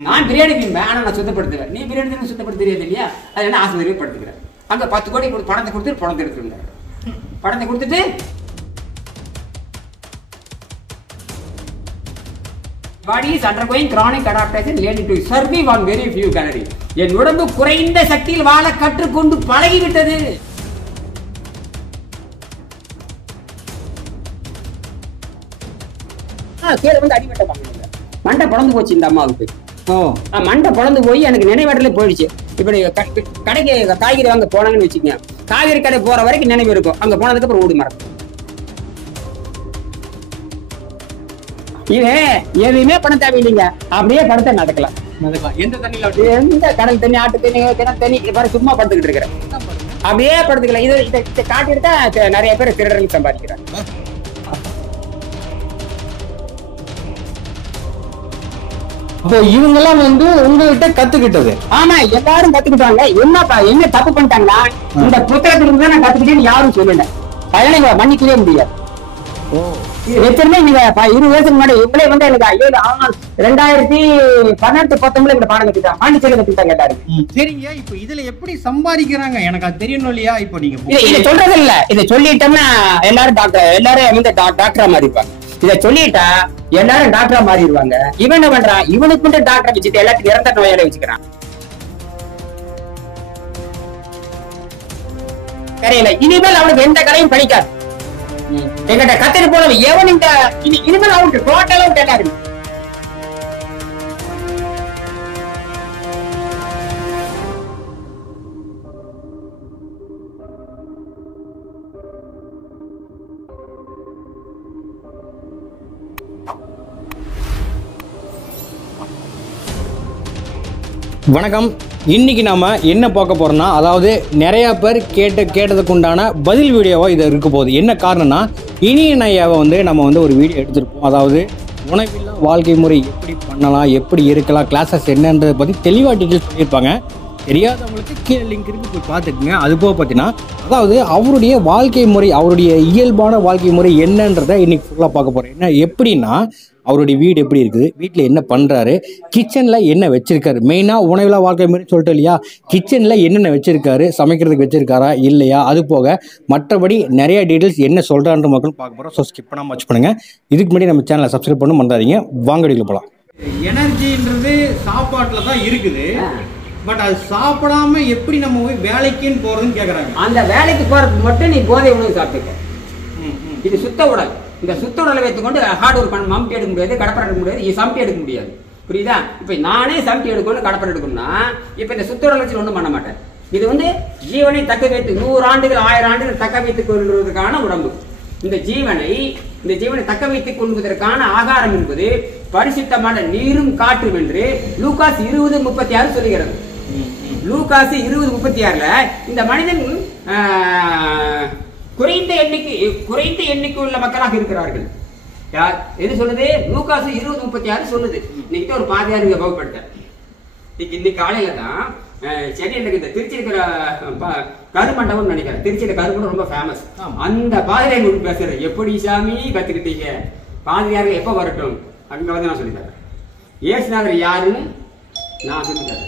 நான் பிரியாணி தின்பேன், ஆனா நான் சுத்தப்படுத்துவேன். நீ பிரியாணி தின்னு சுத்தப்படுத்த தெரியாது இல்லையா? அது என்ன ஆஸ்பத்திரியை படுத்துக்கிறேன். அங்க 10 கோடி பணத்தை கொடுத்துட்டு பணத்தை எடுத்துருங்க. பணத்தை கொடுத்துட்டு body is undergoing chronic adaptation leading to survive on very few calories. என் உடம்பு குறைந்த சக்தியில் வாழ கற்றுக்கொண்டு பழகிவிட்டது. கீழே வந்து அடிபட்ட பாங்க, மண்டை பொழந்து போச்சு இந்த அம்மாவுக்கு. மண்டை பொழந்து போய் எனக்கு நினைவாடல போயிடுச்சு. இப்படி கடைக்கு காய்கறி வாங்க போனாங்கன்னு வச்சுக்கோங்க, காய்கறி கடை போற வரைக்கும் நினைவு இருக்கும், அங்க போனதுக்கு அப்புறம் ஓடி மறக்கும். இது எதுவுமே பண்ண தேவையில்லைங்க, அப்படியே படுத்த நடக்கலாம். எந்த தண்ணியில எந்த கடல் தண்ணி, ஆட்டு தண்ணி, கிணறு தண்ணி, பாரு சும்மா படுத்துக்கிட்டு இருக்கிறேன், அப்படியே படுத்துக்கலாம். இதை காட்டிட்டு தான் நிறைய பேர் திருடர்கள் சம்பாதிக்கிறாங்க. அப்போ இவங்கெல்லாம் வந்து உங்ககிட்ட கத்துக்கிட்டது? ஆமா, எல்லாரும் கத்துக்கிட்டாங்க. என்னப்பா என்ன தப்பு பண்ணிட்டாங்கன்னா, இந்த புத்தகத்துல இருந்து நான் கத்துக்கிட்டேன்னு யாரும் சொல்லல. அதனால மன்னிக்கவே முடியாது. வச்சிருந்தா நீங்க 20 வருஷத்துக்கு முன்னாடி இவங்களே வந்து எனக்கு 2018-19 இந்த பாடம் கத்துக்கிட்டாங்க, பாண்டிச்சேரி கத்துக்கிட்டாங்க எல்லாரும். சரிங்க, இப்ப இதுல எப்படி சம்பாதிக்கிறாங்க எனக்கு அது தெரியணும் இல்லையா? இப்ப நீங்க இதை சொல்றது இல்ல, இதை சொல்லிட்டோம்னா எல்லாரும் வந்து டாக்டரா மாறிடுவாங்க. இதை சொல்லிட்டா எல்லாரும் டாக்டரா மாறிடுவாங்க. இவன் என்ன பண்றான், இவனுக்கு மட்டும் டாக்டரை வச்சுட்டு எல்லாத்துக்கும் இறந்த நோயாளி வச்சுக்கிறான். தெரியல, இனிமேல் அவனுக்கு எந்த கடையும் படிக்காது. எங்கிட்ட கத்திரி போல எவன் இந்த இனிமேல் அவுட், டோட்டல் அவுட் எல்லாரும். வணக்கம். இன்னைக்கு நாம என்ன பார்க்க போறோம்னா, அதாவது நிறைய பேர் கேட்டதுக்கு உண்டான பதில் வீடியோவா இது இருக்க போகுது. என்ன காரணம்னா, இனியன் ஐயாவை வந்து நம்ம வந்து ஒரு வீடியோ எடுத்திருப்போம். அதாவது உணவில்லா வாழ்க்கை முறை எப்படி பண்ணலாம், எப்படி இருக்கலாம், கிளாஸஸ் என்னன்றதை பற்றி தெளிவாக டீட்டெயில்ஸ் சொல்லியிருப்பாங்க. தெரியாதவங்களுக்கு கீழே லிங்க் இருக்கு, போய் பார்த்துக்குங்க. அது போக பார்த்தீங்கன்னா, அதாவது அவருடைய வாழ்க்கை முறை, அவருடைய இயல்பான வாழ்க்கை முறை என்னன்றதை இன்னைக்கு ஃபுல்லாக பார்க்க போகிறேன். என்ன எப்படின்னா, அவருடைய வீடு எப்படி இருக்குது, வீட்டில் என்ன பண்ணுறாரு, கிச்சனில் என்ன வச்சிருக்காரு, மெயினாக உணவில்லா வாழ்க்கை முறை சொல்லிட்டு இல்லையா, கிச்சனில் என்னென்ன வச்சிருக்காரு, சமைக்கிறதுக்கு வச்சிருக்காரா இல்லையா, அது போக மற்றபடி நிறைய டீட்டெயில்ஸ் என்ன சொல்கிறான்ற மக்கள் பார்க்க போகிறோம். ஸோ ஸ்கிப் பண்ணாமல் வாட்ச் பண்ணுங்கள். இதுக்கு முன்னாடி நம்ம சேனலை சப்ஸ்கிரைப் பண்ண மறந்துடாதீங்க. வாங்க வீடியோக்குள்ள போகலாம். எனர்ஜின்றது சாப்பாட்டில் தான் இருக்குது. பட் அது சாப்பிடாம எப்படி நம்ம போய் வேலைக்குன்னு போறதுன்னு கேக்குறாங்க. அந்த வேலைக்கு போறதுக்கு மட்டும் நீ போதை உணவு சாப்பிட்டுக்க. இது சுத்த உடல். இந்த சுத்த உடலை வைத்துக்கொண்டு ஹார்ட் ஒர்க் பண்ண மம்டி எடுக்க முடியாது, கடப்பரை எடுக்க முடியாது, சம்டி எடுக்க முடியாது. புரியுதா? இப்ப நானே சம்டி எடுக்கணும், கடப்பரை எடுக்கணும்னா இப்ப இந்த சுத்த உடல் வச்சு ஒன்றும் பண்ண மாட்டேன். இது வந்து ஜீவனை தக்க வைத்து 100 ஆண்டுகள் 1000 ஆண்டுகள் தக்க வைத்துக் கொள்வதற்கான உடம்பு. இந்த ஜீவனை தக்க வைத்துக் கொள்வதற்கான ஆகாரம் என்பது பரிசுத்தமான நீரும் காற்றும் என்று லூகாஸ் 20:36 சொல்லுகிறது. லூகாஸ் 20:36 இந்த மனிதன் குறைந்த எண்ணிக்கை உள்ள மக்களாக இருக்கிறார்கள். யார் எது சொல்லுது? லூகாஸ் 20:36 சொல்லுது. இன்னைக்கு ஒரு பாதியார் வகுப்படுத்தேன். இன்னைக்கு காலையில தான் சென்னையில் இந்த திருச்சி இருக்கிற கருமண்டபம் நினைக்கிறேன். திருச்சியில கருமண்டபம் ரொம்ப ஃபேமஸ். அந்த பாதிரியார் பேசுறேன், எப்படி சாமி கத்துக்கிட்டீங்க, பாதிரியார்கள் எப்ப வரட்டும் அங்க வந்து நான் சொல்லித்தரேன். இயேசுநாதர் யாருன்னு நான் சொல்லித்தரேன்.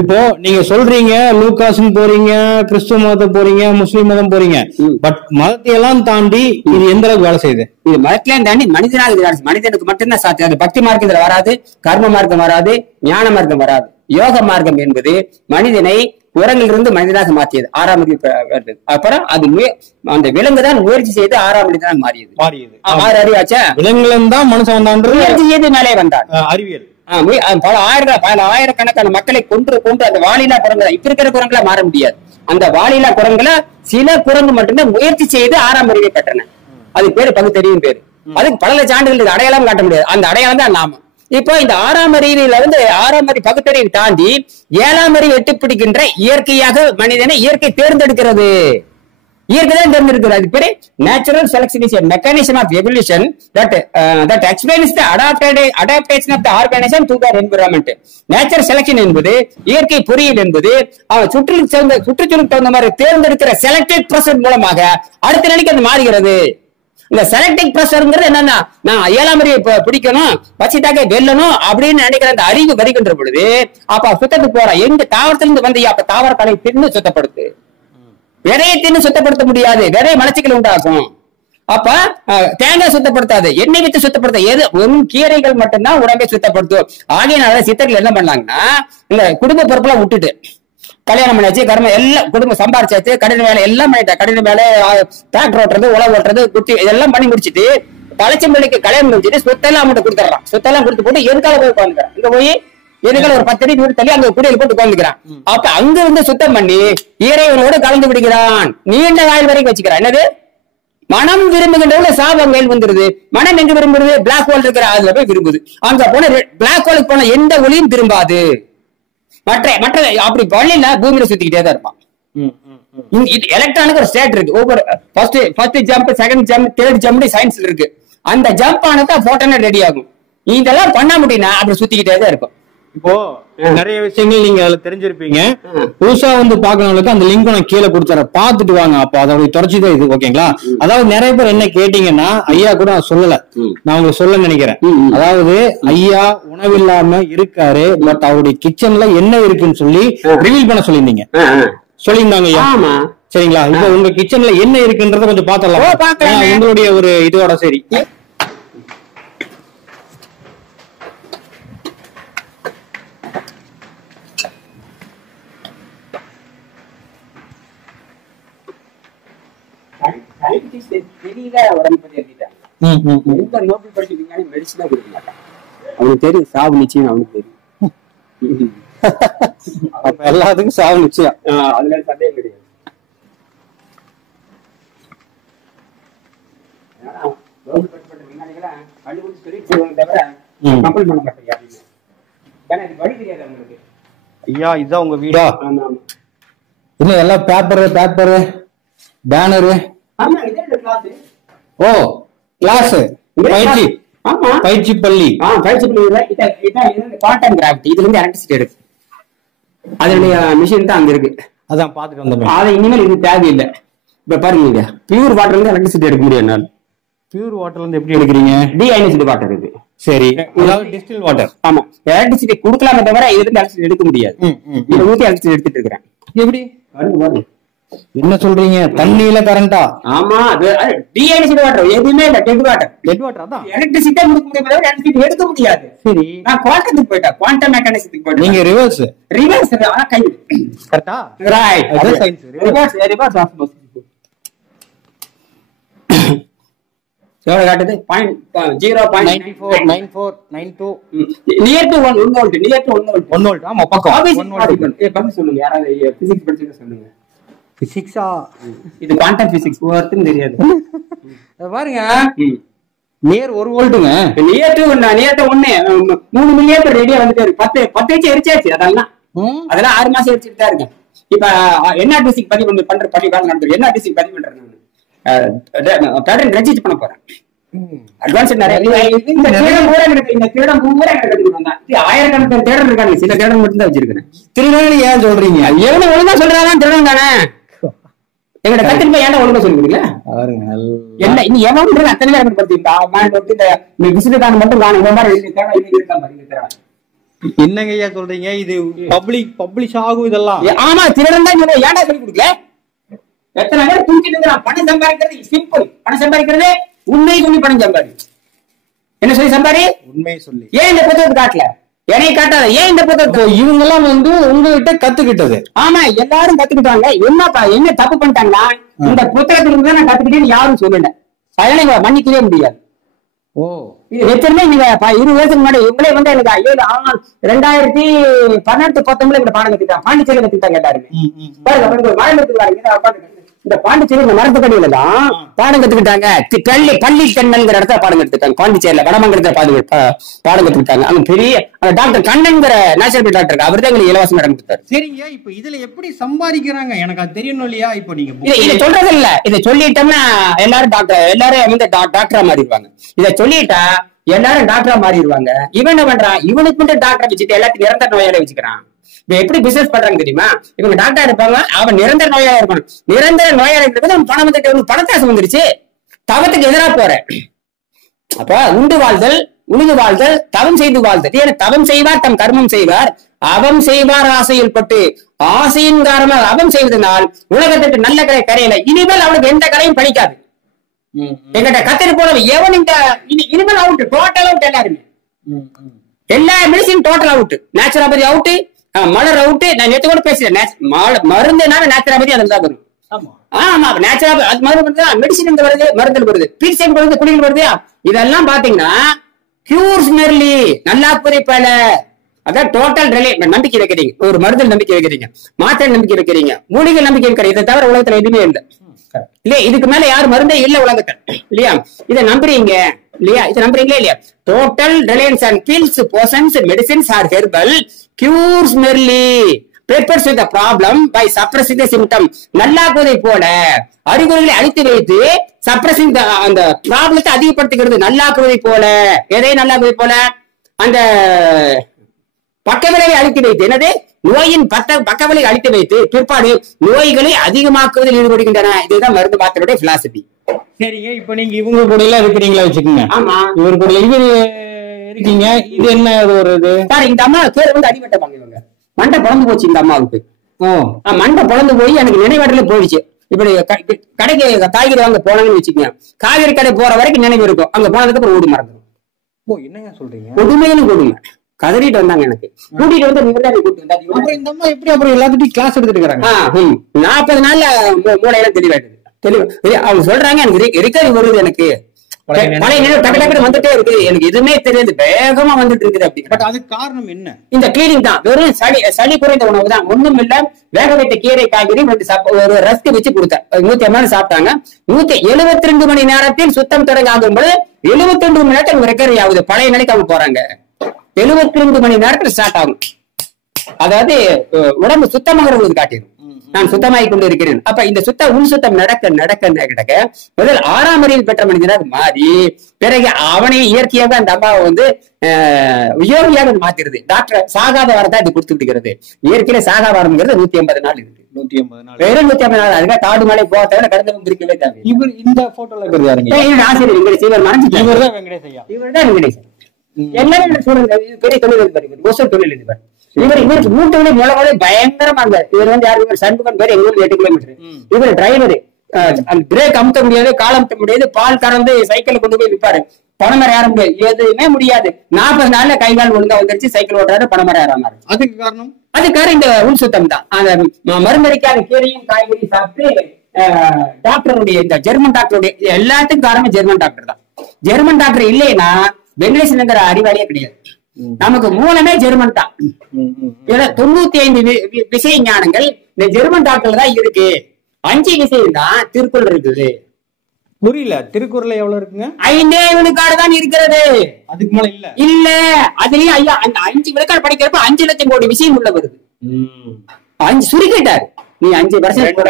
இப்போ நீங்க சொல்றீங்க லூகாஸ்ன்னு போறீங்க, கிறிஸ்துவ மதத்தை போறீங்க, முஸ்லீம் மதம் போறீங்க. பட் மதத்தை எல்லாம் தாண்டி இது எந்த அளவுக்கு வேலை செய்யுது? இது மதத்தையும் தாண்டி மனிதனாக மனிதனுக்கு மட்டும்தான் சாத்தியம். அது பக்தி மார்க்கத்துல வராது, கர்ம மார்க்கம் வராது, ஞான மார்க்கம் வராது. யோக மார்க்கம் என்பது மனிதனை குரங்கிலிருந்து மனிதனாக மாற்றியது. 6ஆம் அறிவு வருது. அப்புறம் அது அந்த விலங்கு தான் முயற்சி செய்து 6ஆம் மனிதனாக மாறியது. 6 அறிவாச்சா, விலங்குல தான் மனுஷன் வந்தான், முயற்சி செய்து மேலே வந்தான். அறிவியல் பல ஆயிரக்கணக்கான மக்களை கொன்று அந்த வாலிலா குரங்குல இப்ப இருக்கிற குரங்குல மாற முடியாது. அந்த வாலிலா குரங்குல சில குரங்கு மட்டும்தான் முயற்சி செய்து 6ஆம் அறிவை பெற்றன. அது பேரு பகுத்தறிவின் பேரு. அதுக்கு பல லட்சம் ஆண்டுகளுக்கு அடையாளம் காட்ட முடியாது. அந்த அடையாளம் தான் நாம. இப்போ இந்த 6ஆம் அறிவில வந்து 6ஆம் அறிவு பகுத்தறிவை தாண்டி 7ஆம் அறிவு எட்டு பிடிக்கின்ற இயற்கையாக மனிதனை இயற்கை தேர்ந்தெடுக்கிறது. இயற்கை தான் தேர்ந்தெடுக்கிறது. அது பேரு natural selection is a mechanism of evolution that explains the adaptation of the organism to their environment. Natural selection என்பது இயற்கை பொறியியல் என்பது அவன் சுற்றுச்சூழலுக்கு தகுந்த மாதிரி தேர்ந்தெடுக்கிற செலக்டட் ப்ராசஸ் மூலமாக அடுத்த நிலைக்கு அது மாறுகிறது. இந்த செலக்டிவ் ப்ரெஷர்ங்கிறது என்னன்னா நான் 7ஆம் அறிவை பிடிக்கணும் பசித்தாக்க வெல்லணும் அப்படின்னு நினைக்கிற அந்த அறிவு வருகின்ற பொழுது அப்ப சுத்தத்துக்கு போற எங்க தாவரத்துல இருந்து வந்து அப்ப தாவர கலை தின்னு சுத்தப்படுத்து. விதையை தின்னு சுத்தப்படுத்த முடியாது, விதை மலச்சிக்கல் உண்டாக்கும். அப்ப தேங்காய் சுத்தப்படுத்தாது, எண்ணெய் வித்து சுத்தப்படுத்த எது வெறும் கீரைகள் மட்டும்தான் உடம்பை சுத்தப்படுத்தும். ஆகையினால சித்தர்கள் என்ன பண்ணாங்கன்னா இந்த குடும்ப பொறுப்புலாம் விட்டுட்டு கல்யாணம் பண்ணியாச்சு, கர்மம் எல்லாம் குடும்பம் சம்பாரிச்சாச்சு, கடின வேலை எல்லாம் பண்ணிட்டா, கடின வேலை டிராக்டர் ஓட்டுறது உழவு ஓட்டுறது குட்டி இதெல்லாம் பண்ணி முடிச்சுட்டு தலைச்சம்பள்ளிக்கு கல்யாணம் முடிச்சுட்டு சொத்தெல்லாம் மட்டும் கொடுத்துட்றான். சொத்தெல்லாம் கொடுத்து போட்டு எதுக்காக போய் உட்காந்துக்கிறான், இங்க போய் எதுக்கால ஒரு 10 அடி வீடு தள்ளி அங்க குடியில் போட்டு உட்காந்துக்கிறான். அப்ப அங்க வந்து சுத்தம் பண்ணி இறைவனோடு கலந்து விடுகிறான், நீண்ட நாள் வரைக்கும் வச்சுக்கிறான். என்னது மனம் விரும்புகின்ற சாபங்கள் வந்துருது. மனம் எங்க விரும்புறது, பிளாக் ஹோல் இருக்கிற அதுல போய் விரும்புது. அங்க போன பிளாக் ஹோலுக்கு போன எந்த ஒளியும் திரும்பாது. மற்ற அப்படி வழியில பூமியில சுத்திக்கிட்டே தான் இருப்பான். எலக்ட்ரானுக்கு ஒரு ஸ்டேட் இருக்கு. ஒவ்வொரு first jump, second jump, third jump சயின்ஸ்ல இருக்கு. அந்த ஜம்ப் ஆனதா போட்டோனே ரெடி ஆகும். இதெல்லாம் பண்ண முடியும்னா அப்படி சுத்திக்கிட்டே தான் இருக்கும். இப்போ நிறைய விஷயங்கள் நீங்க அதுல தெரிஞ்சிருப்பீங்க. புதுசா வந்து பாக்குறவங்களுக்கு அந்த லிங்க் நான் கீழே கொடுத்துறேன், பாத்துட்டு வாங்க. அப்ப அதோட தொடர்ச்சிதான் இது. ஓகேங்களா? அதாவது நிறைய பேர் என்ன கேட்டீங்கன்னா, ஐயா கூட நான் சொல்லல, நான் உங்களுக்கு சொல்ல நினைக்கிறேன். அதாவது ஐயா உணவில்லாம இருக்காரு, பட் அவருடைய கிச்சன்ல என்ன இருக்குன்னு சொல்லி ரிவீல் பண்ண சொல்லியிருந்தீங்க. சொல்லியிருந்தாங்க ஐயா, சரிங்களா? இப்ப உங்க கிச்சன்ல என்ன இருக்குன்றத கொஞ்சம் பாத்திரலாம், உங்களுடைய ஒரு இதோட. சரி, அவனுக்கு தெரியும் சாவு நிச்சயம், அவனுக்கு தெரியும். எல்லாத்துக்கும் சாவு நிச்சயம், அதுல சந்தேகம் கிடையாது. ஐயா இதுதான் உங்க வீடா? இன்னும் எல்லாம் பேப்பரு பேனரு. ஓ, கிளாஸ், பயிற்சி பள்ளி. காட்டன் கிராஃப்ட், இதுல இருந்து எலக்ட்ரிசிட்டி எடுக்கு. அதனுடைய மிஷின் தான் அங்க இருக்கு. அதான் பாத்துட்டு வந்தோம். அதை இனிமேல் இது தேவையில்லை. இப்ப பாருங்க, பியூர் வாட்டர்ல இருந்து எலக்ட்ரிசிட்டி எடுக்க முடியும். பியூர் வாட்டர்ல இருந்து எப்படி எடுக்கிறீங்க? டீஹைட்ரேட்டட் வாட்டர் இருக்கு. சரி, அதாவது டிஸ்டில் வாட்டர். ஆமா, எலக்ட்ரிசிட்டி கொடுக்கலாமே தவிர இதுல இருந்து எலக்ட்ரிசிட்டி எடுக்க முடியாது. இத ஊத்தி எலக்ட்ரிசிட்டி எடுத்துட்டு இருக்கிறேன். எப்படி? என்ன சொல்றீங்க? தண்ணியில கரண்டா? ஆமா, அது டீஹைட்ரேட்டட் வாட்டர், எதுவுமே இல்ல. டெட் வாட்டர் அதான் எலக்ட்ரிசிட்டி கொடுக்க முடியாது, எலக்ட்ரிசிட்டி எடுக்க முடியாது. சரி, நான் குவாண்டத்துக்கு போயிட்டேன், குவாண்டம் மெக்கானிக்ஸ்க்கு போயிட்டேன். நீங்க ரிவர்ஸ் ஆனா கை கரெக்ட்டா? ரைட், அது சயின்ஸ். ரிவர்ஸ் ஆஸ்மோசிஸ் எவ்வளவு காட்டுது? 0.9492 near to 1 volt. Near to 1 volt. ஆமா, பக்கம் 1 வோல்ட். சொல்லுங்க, யாராவது பிசிக்ஸ் படிச்சீங்க சொல்லுங்க. பிசிக்ஸா? இது குவாண்டம் பிசிக்ஸ், ஒருத்தரும் தெரியாது. பாருங்க, நியர் 1 வோல்ட்டுங்க. நியர் டு 1 3 மில்லியன் ரெடியா வந்துட்டே இருக்கு. 10 வச்சு எரிச்சாச்சு. அதெல்லாம் 6 மாசம் எரிச்சுட்டு தான் இருக்கு. இப்ப என்ஆர்டிசி பதிவு பண்ற காலம் நடந்துருக்கு. என்ஆர்டிசி பதிவு பண்றேன், பேட்டர்ன் ரெஜிஸ்டர் பண்ண போறேன். அட்வான்ஸ் நிறைய இந்த தேடம் பூரா எனக்கு, இந்த தேடம் பூரா எனக்கு வந்தான். ஆயிரக்கணக்கான தேடம் இருக்காங்க, சில தேடம் மட்டும் தான் வச்சிருக்கேன். திருநெல்வேலி ஏன் சொல்றீங்க? எவனை ஒழுங்கா சொல்றாதான் திருடம் தானே. எங்கட கத்திரிப்பா ஏன்டா ஒழுங்கா சொல்லுவீங்களா? என்ன இனி எவன் அத்தனை பேர் படுத்திருக்கா? இந்த விசிட்டுக்கான மட்டும் என்னங்க ஐயா சொல்றீங்க? இது பப்ளிஷ் ஆகும் இதெல்லாம். ஆமா, திருடன் தான். ஏன்டா சொல்லி கொடுக்கல? எத்தனை பேர் தூக்கிட்டு இருக்கிறான்? பணம் சம்பாதிக்கிறது சிம்பிள். பணம் சம்பாதிக்கிறது உண்மை சொல்லி பணம் சம்பாதி. என்ன சொல்லி சம்பாதி? உண்மை சொல்லி. ஏன் இந்த புத்தகத்தை காட்டல? என்னை காட்டாத. ஏன் இந்த புத்தகத்தை? இவங்க எல்லாம் வந்து உங்ககிட்ட கத்துக்கிட்டது. ஆமா, எல்லாரும் கத்துக்கிட்டாங்க. என்னப்பா என்ன தப்பு பண்ணிட்டாங்கன்னா, இந்த புத்தகத்துல இருந்து நான் கத்துக்கிட்டேன்னு யாரும் சொல்லல. அதனால மன்னிக்கவே முடியாது. ஓ, இது எத்தனை நீங்க 20 வருஷத்துக்கு முன்னாடி இவங்களே வந்து எனக்கு 2018-19 இப்படி பாடம் கத்துக்கிட்டாங்க. பாண்டிச்சேரி கத்துக்கிட்டாங்க எல்லாருமே. இந்த பாண்டிச்சேரி இந்த மரத்துக்கடியில தான் பாடம் கத்துக்கிட்டாங்க. பள்ளி தென்னன்கிற இடத்துல பாடம் கத்துக்கிட்டாங்க. பாண்டிச்சேரியில வடமங்கலத்துல பாடம் கத்துக்கிட்டாங்க. அங்க பெரிய டாக்டர் கண்ணன்கிற நேச்சுரல் டாக்டர், அவர் தான் எங்களுக்கு இலவசம் இடம் கொடுத்தாரு. சரிங்க, இப்ப இதுல எப்படி சம்பாதிக்கிறாங்க எனக்கு அது தெரியணும் இல்லையா? இப்ப நீங்க இதை சொல்றது இல்ல. இதை சொல்லிட்டோம்னா எல்லாரும் வந்து டாக்டரா மாறிடுவாங்க. இதை சொல்லிட்டா எல்லாரும் டாக்டரா மாறிடுவாங்க. இவன் என்ன பண்றான்? இவனுக்கு மட்டும் டாக்டர் வச்சுட்டு எல்லாத்தையும் நிரந்தர நோயாளி வச்சுக்கிறான். இப்ப எப்படி பிசினஸ் பண்றாங்க தெரியுமா? இவங்க டாக்டர் இருப்பாங்க, அவன் நிரந்தர நோயாளி இருப்பான். நிரந்தர நோயாளி இருக்கிறது பணம் வந்துட்டு பணத்தாசம் வந்துருச்சு. தவத்துக்கு எதிராக போற. அப்ப உண்டு வாழ்தல், உழுது வாழ்தல், தவம் செய்து வாழ்தல். ஏன்னா தவம் செய்வார் தம் கர்மம் செய்வார், அவம் செய்வார் ஆசையில் பட்டு. ஆசையின் காரணமாக அவம் செய்வதனால் உலகத்துக்கு நல்ல கலை கரையில. இனிமேல் அவனுக்கு எந்த கலையும் படிக்காது. எங்கிட்ட கத்திட்டு போனது எவன் இந்த இனிமேல் அவுட், டோட்டல் அவுட். எல்லாருமே எல்லா medicine total out. Naturopathy out, மலர் அவுட். நான் நேற்று கூட பேசுறேன், மருந்துனால நேச்சுரோபதி அதுல தான் வரும். ஆமா, நேச்சுரோபதி அது மருந்து மெடிசின் வருது, மருந்து வருது, பீர்சன் வருது, குடிகள் வருது. இதெல்லாம் பாத்தீங்கன்னா கியூர்ஸ் மெர்லி, நல்லா குறிப்பல. அதான் டோட்டல் நம்பிக்கை வைக்கிறீங்க. ஒரு மருந்து நம்பிக்கை வைக்கிறீங்க, மாத்திரை நம்பிக்கை வைக்கிறீங்க, மூலிகை நம்பிக்கை வைக்கிறீங்க. இதை தவிர உலகத்துல எதுவுமே இல்லை இல்லையா? இதுக்கு மேல யாரும் மருந்தே இல்ல உலகத்தில் இல்லையா? இதை நம்புறீங்க இல்லையா? இதை நம்புறீங்களா இல்லையா? Total reliance and pills, potions, medicines are herbal, cures merely, prepares with the problem by suppressing the symptom. நல்லாக்குவதை போல அறிகுறிகளை அழித்து வைத்து சப்ரஸிங் அந்த ப்ராப்ளத்தை அதிகப்படுத்துகிறது. நல்லாக்குவதை போல. எதை நல்லாக்குவதை போல? அந்த பக்கவிளைவை அழித்து வைத்து, என்னது நோயின் பக்கவிளைவை அழித்து வைத்து பிற்பாடு நோய்களை அதிகமாக்குவதில் ஈடுபடுகின்றன. இதுதான் மருந்து மாத்திரையுடைய பிலாசபி. சரிங்க, இப்ப நீங்க இவங்க கூட எல்லாம் இருக்கிறீங்களா வச்சுக்கோங்க. ஆமா, இவரு கூட இவரு இருக்கீங்க. இது என்ன ஒரு இது சார்? இந்த அம்மா பேர் வந்து அடிபட்டப்பாங்க. இவங்க மண்டை பொழந்து போச்சு இந்த அம்மாவுக்கு. மண்டை பொழந்து போய் எனக்கு நினைவாடல போயிடுச்சு. இப்படி கடைக்கு காய்கறி வாங்க போனாங்கன்னு வச்சுக்கோங்க, காய்கறி கடை போற வரைக்கும் நினைவு இருக்கும். அங்க போனதுக்கு அப்புறம் ஓடு மறந்துடும். என்னங்க சொல்றீங்க? கொடுமையிலும் கொடுமை. கதறிட்டு வந்தாங்க. எனக்கு கூட்டிட்டு வந்து இந்த அம்மா எப்படி அப்புறம் எல்லாத்துட்டையும் கிளாஸ் எடுத்துட்டு இருக்காங்க. 40 நாள்ல மூளையெல்லாம் தெளிவாயிடுது. அவங்க சொல்றாங்க எனக்கு ரிகவரி வருது, எனக்கு பழைய நினைவு டக்கு டக்குனு வந்துட்டே இருக்கு, எனக்கு எதுவுமே தெரியாது, வேகமா வந்துட்டு இருக்குது. அப்படி பட் அதுக்கு காரணம் என்ன? இந்த கிளீனிங் தான். வெறும் சளி குறைந்த உணவு தான், ஒண்ணும் இல்ல. வேக வைத்த கீரை காய்கறி ஒரு ரஸ்க் வச்சு கொடுத்தேன். 150 சாப்பிட்டாங்க. 172 மணி நேரத்தில் சுத்தம் தொடங்க ஆகும்போது 72 மணி நேரத்தில் ரெக்கவரி ஆகுது. பழைய நிலைக்கு அவங்க போறாங்க. 72 மணி நேரத்தில் ஸ்டார்ட் ஆகும். அதாவது உடம்பு சுத்தமாகிறது காட்டிடும். நான் சுத்தமாகி கொண்டு இருக்கிறேன். அப்ப இந்த உள் சுத்தம் நடக்க நடக்க நடக்க முதல் 6ஆம் அறிவில் பெற்ற மனிதனாக மாறி பிறகு அவனை இயற்கையாக அந்த அம்மாவை வந்து யோகியாக மாத்திருது. டாக்டர் சாகாத வாரம் தான் இது கொடுத்து விடுகிறது. இயற்கையில சாகா வாரம்ங்கிறது 180 நாள் இருக்கு. 180 நாள், வெறும் 180 நாள். அதுக்காக காடு மலை போக தவிர கடந்தவங்க இருக்கவே தேவை. இவர் இந்த போட்டோல இருக்கிறது யாருங்க? ஆசிரியர் வெங்கடேஷ். இவர் மறைஞ்சிட்டு இவர் தான் வெங்கடேஷ். இவர் தான் வெங்கடேஷ். எல்லாரும் சொல்லுங்க, பெரிய தொழிலதிபர், தொழிலதிபர். இவருக்கு மூட்டை முளை பயங்கரமா இருந்தார். இவர் வந்து யாரு? சண்முகன் பேர், எங்க ஊர்ல 8 கிலோமீட்டர். இவர் டிரைவர். பிரேக் அமுத்த முடியாது, கால் அமுத்த முடியாது, பால் கறந்து சைக்கிள் கொண்டு போய் விற்பாரு. பணமரம் ஏற முடியாது, எதுவுமே முடியாது. 40 நாள்ல கை கால் ஒழுங்கா வந்துருச்சு, சைக்கிள் ஓட்டுறாரு, பணமரம் ஏறாமாரு. அதுக்கு காரணம் இந்த உள் சுத்தம் தான். அந்த மருந்தடிக்காத கீரையும் காய்கறி சாப்பிட்டு டாக்டருடைய, இந்த ஜெர்மன் டாக்டருடைய எல்லாத்துக்கும் காரணம் ஜெர்மன் டாக்டர் தான். ஜெர்மன் டாக்டர் இல்லைன்னா வெங்கடேசனுங்கிற அறிவாளியே கிடையாது. நமக்கு மூலமே ஜெர்மன் தான். 95 விஷய ஞானங்கள் இந்த ஜெர்மன் டாக்டர்ல தான் இருக்கு. 5 விஷயம் தான் திருக்குறள் இருக்குது. புரியல, திருக்குறள் எவ்வளவு இருக்குங்க? 5 விழுக்காடு தான் இருக்கிறது. அதுக்கு மேல இல்ல. அதுலயும் ஐயா அந்த 5 விழுக்காடு படிக்கிறப்ப 5 லட்சம் கோடி விஷயம் உள்ள வருது. 5 சுருக்கிட்டாரு. நீ 5%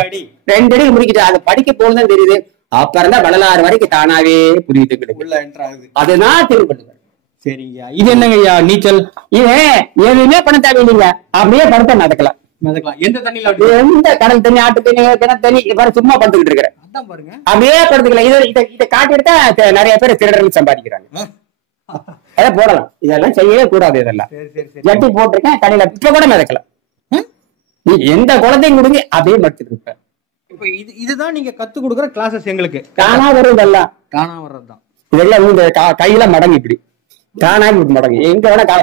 2 அடி முடிக்கிட்ட. அதை படிக்க போலதான் தெரியுது. அப்புறம் தான் வரலாறு வரைக்கும் தானாவே புரியுது. அதுதான் திருக்குறள். சரிங்க, இது என்னங்க ஐயா? நீச்சல் இது எதுவுமே பண்ண தேவையில்லைங்க. அப்படியே படத்தை நடக்கலாம். எந்த தண்ணியில? எந்த கடல் தண்ணி, ஆட்டு தண்ணி, கிணறு தண்ணி, சும்மா படுத்துக்கிட்டு இருக்கிறேன். அப்படியே படுத்துக்கலாம். இதை காட்டி எடுத்தா நிறைய பேர் திருடர்கள் சம்பாதிக்கிறாங்க. அதை போடலாம். இதெல்லாம் செய்யவே கூடாது. இதெல்லாம் ஜட்டி போட்டிருக்கேன் கடையில. இப்ப கூட மிதக்கலாம். நீ எந்த குழந்தையும் கொடுங்க அப்படியே படுத்துட்டு இருப்பேன். இப்ப இதுதான் நீங்க கத்து கொடுக்குற கிளாஸஸ். எங்களுக்கு காணா வருவதெல்லாம் காணா வர்றதுதான். இதெல்லாம் இந்த கையில மடங்கு இப்படி காணா மடங்கு எங்க வேணா காண.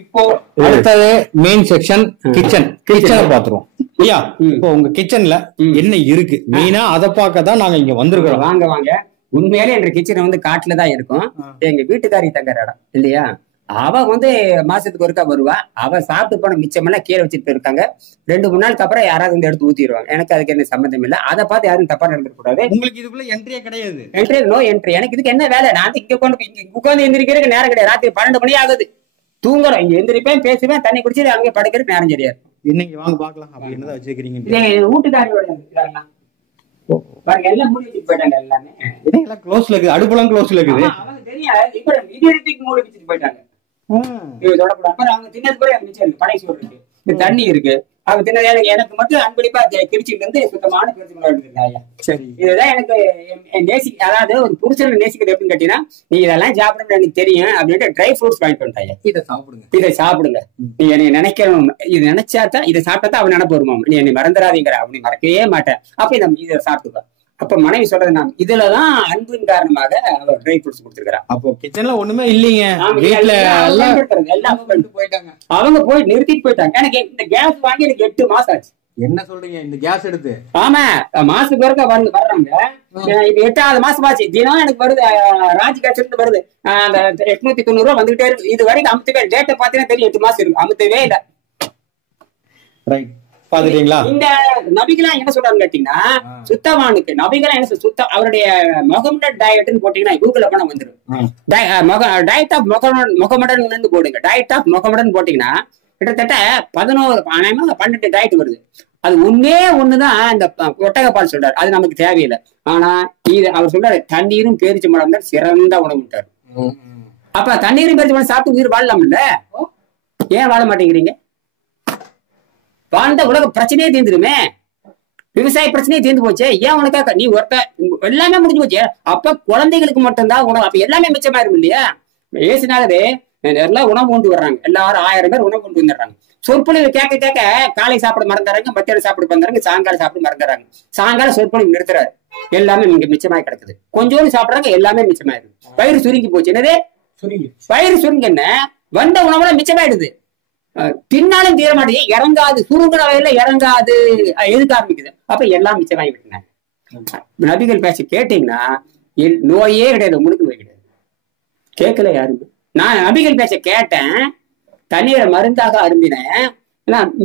இப்போ அடுத்தது மெயின் செக்ஷன் கிச்சன். கிச்சனை பாத்துருவோம். ஐயா, இப்போ உங்க கிச்சன்ல என்ன இருக்கு மெயினா அதை பார்க்க தான் நாங்க இங்க வந்திருக்கிறோம். வாங்க வாங்க. உண்மையிலே என்ற கிச்சன் வந்து காட்டுல தான் இருக்கும். எங்க வீட்டுக்காரி தங்குற இடம் இல்லையா? அவ வந்து மாசத்துக்கு ஒருக்கா வருவா. அவ சாப்பிட்டு போன மிச்சமெல்லாம் கீழே வச்சுட்டு போயிருக்காங்க. 2-3 நாளுக்கு அப்புறம் யாராவது வந்து எடுத்து ஊத்திடுவாங்க. எனக்கு அதுக்கு என்ன சம்பந்தம் இல்லை. அதை பார்த்து யாரும் தப்பா நடந்துக்க கூடாது. உங்களுக்கு இதுக்குள்ள என்ட்ரியே கிடையாது. Entry no entry. எனக்கு இதுக்கு என்ன வேலை? நான் இங்க உட்காந்து எந்திரிக்கிறதுக்கு நேரம் கிடையாது. ராத்திரி 12 மணி ஆகுது. தூங்குறோம். இங்க எந்திரிப்பேன், பேசுவேன், தண்ணி குடிச்சு அங்கே படுக்கிறதுக்கு நேரம் சரியாது. இன்னைக்கு வாங்க பாக்கலாம். அப்படி என்னதான் வச்சுக்கிறீங்க? வீட்டுக்காரியோட பாருங்க, எல்லாம் மூடி வச்சுட்டு போயிட்டாங்க. எல்லாமே இதெல்லாம் க்ளோஸ்ல இருக்குது. அடுப்பெல்லாம் க்ளோஸ்ல இருக்குது. அவங்க தெரியாது. இப்ப இது மூடி வச்சுட்டு போயிட்டாங்க. அவங்க தின்னது போய் மிச்சம் இருக்கு. பனை சோறு இருக்கு, தண்ணி இருக்கு, அவ தின்னது எனக்கு மட்டும் அன்பளிப்பா திருச்சியில இருந்து சுத்தமான பேரிச்சம்பழம் எடுத்துருக்காங்க. சரி, இதுதான் எனக்கு அதாவது ஒரு புருஷனை நேசிக்கிறது எப்படின்னு கேட்டீங்கன்னா, நீ இதெல்லாம் சாப்பிடணும் எனக்கு தெரியும் அப்படின்ட்டு ட்ரை ஃப்ரூட்ஸ் வாங்கிட்டு வந்துட்டாங்க. இதை சாப்பிடுங்க, நீ என்னை நினைக்கணும், இது நினைச்சாதான் இதை சாப்பிட்டா அவன் நினைப்பு வருமா, நீ என்னை மறந்துடாதீங்கிற, அப்படி மறக்கவே மாட்டேன். அப்ப இதை சாப்பிட்டுக்கோ. அப்ப மனைவி சொல்றது நான் இதுலதான் அன்பின் காரணமாக அவர் ட்ரை ஃப்ரூட்ஸ் கொடுத்துருக்கான். அப்போ கிச்சன்ல ஒண்ணுமே இல்லைங்க, வீட்டுல போயிட்டாங்க, அவங்க போய் நிறுத்திட்டு போயிட்டாங்க. எனக்கு இந்த கேஸ் வாங்கி எனக்கு 8 மாசம் ஆச்சு. என்ன சொல்றீங்க? இந்த கேஸ் எடுத்து? ஆமா, மாசத்துக்கு பிறகு வர்றாங்க. இது 8வது மாசம் ஆச்சு. தினம் எனக்கு வருது, ராஜி காய்ச்சல் வருது. அந்த 890 ரூபாய் வந்துகிட்டே இருக்கு. இது வரைக்கும் அமுத்தவே டேட்டை பாத்தீங்கன்னா தெரியும், 8 மாசம் இருக்கு, அமுத்தவே இல்ல. ரைட், பாத்துட்டீங்களா? இந்த நபிகளாம் என்ன சொல்றாங்க கேட்டீங்கன்னா, சுத்தவானுக்கு நபிகளாம் என்ன சுத்தம், அவருடைய முகமடன் டயட்னு போட்டீங்கன்னா கூகுள்ல போனா வந்துடும். டயட் ஆஃப் முகமடன் போடுங்க. டயட் ஆஃப் முகமடன் போட்டீங்கன்னா கிட்டத்தட்ட 12 டயட் வருது. அது ஒண்ணுதான் இந்த ஒட்டகப்பால் சொல்றாரு, அது நமக்கு தேவையில்லை. ஆனா இது அவர் சொல்றாரு, தண்ணீரும் பேரிச்சம்பழம் தான் சிறந்த உணவுட்டாரு. அப்ப தண்ணீரும் பேரிச்சம்பழம் சாப்பிட்டு உயிர் வாழலாம்ல, ஏன் வாழ மாட்டேங்கிறீங்க? வாழ்ந்த உலக பிரச்சனையே தீர்ந்துருமே, விவசாய பிரச்சனையே தீர்ந்து போச்சு. ஏன் உனக்காக நீ எல்லாமே முடிஞ்சு போச்சு. அப்ப குழந்தைகளுக்கு மட்டும்தான் உணவு, அப்ப எல்லாமே மிச்சமாயிரும் இல்லையா? ஏசுனாலே எல்லாம் உணவு கொண்டு வர்றாங்க, எல்லாரும் 1000 பேர் உணவு கொண்டு வந்துடுறாங்க. சொற்பொழிவு கேட்க காலை சாப்பிட மறந்துறாங்க, மத்தியானம் சாப்பிட மறந்துறாங்க, சாயங்காலம் சாப்பிட மறந்துறாங்க. சாயங்காலம் சொற்பொழிவு நிறுத்துறாரு, எல்லாமே இங்க மிச்சமாய் கிடக்குது. கொஞ்சோண்டு சாப்பிடுறாங்க, எல்லாமே மிச்சமாயிருது. வயிறு சுருங்கி போச்சு. என்னது வயிறு சுருங்க? என்ன வந்த உணவுல மிச்சமாயிடுது, தின்னாலும் தீர மாட்டேங்குது, இறங்காது, சுருங்குற வகையில இறங்காது, எதுக்கு ஆரம்பிக்குது. அப்ப எல்லாம் மிச்சமாகி விட்டுங்க. நபிகள் பேச கேட்டீங்கன்னா நோயே கிடையாது, உங்களுக்கு நோய் கிடையாது. கேட்கல யாருமே. நான் நபிகள் பேச கேட்டேன், தண்ணீரை மருந்தாக அருந்தினேன்,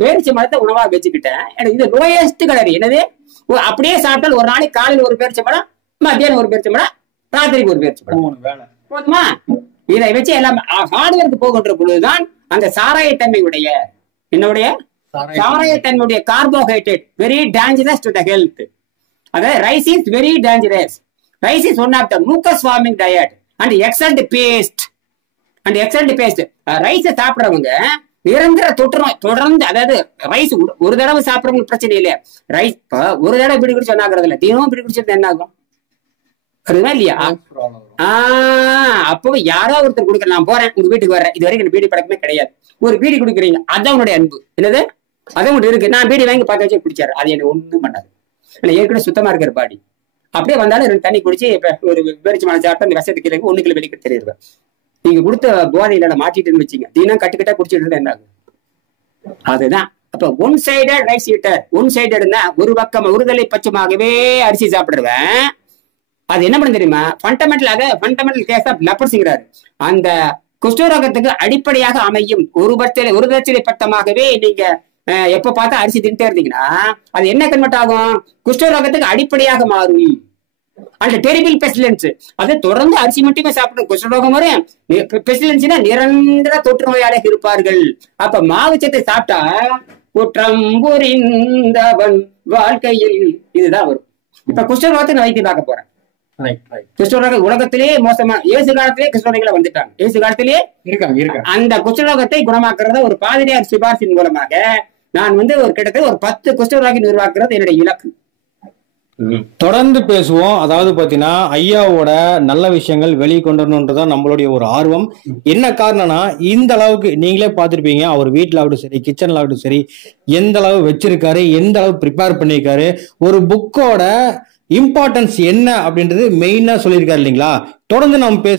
பேரிச்சை மரத்தை உணவா வச்சுக்கிட்டேன். எனக்கு இது நோயஸ்ட் கிடையாது. என்னது அப்படியே சாப்பிட்டால் ஒரு நாளைக்கு காலையில் ஒரு பேரிச்சம்பழம், மத்தியானம் ஒரு பேரிச்சம்பழம், ராத்திரிக்கு ஒரு பேரிச்சம்பழம் போதுமா? இதை வச்சு எல்லாம் ஹார்ட்வேருக்கு போகின்ற பொழுதுதான் அந்த சாராயத்தன்மையுடைய என்னுடைய சாராயத்தன்மையுடைய carbohydrate very dangerous to the health. அதாவது rice is very dangerous. Rice is one of the mucus forming diet and excellent paste. ரைஸை சாப்பிட்றவங்க நிரந்தர தொற்றுநோய் தொடர்ந்து, அதாவது ரைஸ் ஒரு தடவை சாப்பிட்றவங்களுக்கு பிரச்சனை இல்லை. ரைஸ் ஒரு தடவை பிடி குடிச்சு ஒன்னாகிறது இல்லை, தினமும் பிடி குடிச்சது என்ன ஆகும்? வருதுமா இல்லையா? அப்போ யாரோ ஒருத்தர் கொடுக்குற, நான் போறேன் உங்க வீட்டுக்கு வர்றேன், இது வரைக்கும் பீடி பழக்கமே கிடையாது, ஒரு பீடி குடிக்கிறீங்க, அதான் உங்களுடைய அன்பு. என்னது அதான் உங்களுக்கு இருக்கு. நான் பீடி வாங்கி பார்த்து வச்சு குடிச்சாரு, அது எனக்கு ஒண்ணும் பண்ணாது. ஏற்கனவே சுத்தமா இருக்கிற பாடி. அப்படியே வந்தாலும் 2 தண்ணி குடிச்சு ஒரு பேரிச்சு மழை சாப்பிட்டு அந்த விஷயத்துக்கு இல்லை 1 கிலோ வெளிக்கிட்டு தெரியுது. நீங்க கொடுத்த போதையில மாட்டிட்டுன்னு வச்சீங்க, தினம் கட்டுக்கிட்டா குடிச்சிட்டு இருந்தா என்ன ஆகும்? அதுதான். அப்ப one sided rice eater, one சைடட்னா ஒரு பக்கம் ஒருதலை பட்சமாகவே அரிசி சாப்பிடுவேன். அது என்ன பண்ண தெரியுமா? ஃபண்டமெண்டல் கேஸ் ஆஃப் லெப்பர்சிங்கிறாரு. அந்த குஷ்டரோகத்துக்கு அடிப்படையாக அமையும் ஒரு பட்சலை பட்டமாகவே நீங்க எப்ப பார்த்தா அரிசி தின்ட்டே இருந்தீங்கன்னா அது என்ன கன்வெர்ட் ஆகும்? குஷ்டரோகத்துக்கு அடிப்படையாக மாறும். அந்த டெரிபிள் பெஸ்டிலன்ஸ், அது தொடர்ந்து அரிசி மட்டுமே சாப்பிடும். குஷ்டரோகம் வரும். பெஸ்டிலன்ஸ்னா நிரந்தர தொற்று நோயாளியாக இருப்பார்கள். அப்ப மாவுச்சத்தை சாப்பிட்டா குற்றம் புரிந்தவன் வாழ்க்கையில் இதுதான் வரும். இப்ப குஷ்டரோகத்தை நான் வைத்தியம் பார்க்க போறேன். குஷ்டரோகம் உலகத்திலேயே மோசமா, இயேசு காலத்திலேயே குஷ்டரோகிகளை வந்துட்டாங்க. இயேசு காலத்திலேயே இருக்காங்க. அந்த குஷ்டரோகத்தை குணமாக்குறத ஒரு பாதிரியார் சிபாரிசின் மூலமாக நான் ஒரு கிட்டத்தட்ட ஒரு 10 குஷ்டரோகி உருவாக்குறது என்னுடைய இலக்கு. தொடர்ந்து பேசுவோம். அதாவது பாத்தீங்கன்னா ஐயாவோட நல்ல விஷயங்கள் வெளியே கொண்டு வரணுன்றதான் நம்மளுடைய ஒரு ஆர்வம். என்ன காரணம்னா, இந்த அளவுக்கு நீங்களே பார்த்திருப்பீங்க, அவர் வீட்டுல ஆகட்டும் சரி, கிச்சன்ல ஆகட்டும் சரி, எந்த அளவு வச்சிருக்காரு, எந்த அளவு ப்ரிப்பேர் பண்ணியிருக்காரு, ஒரு புக்கோட இம்பார்ட்டன்ஸ் என்ன அப்படின்றது மெயினா சொல்லியிருக்காரு இல்லைங்களா? தொடர்ந்து நம்ம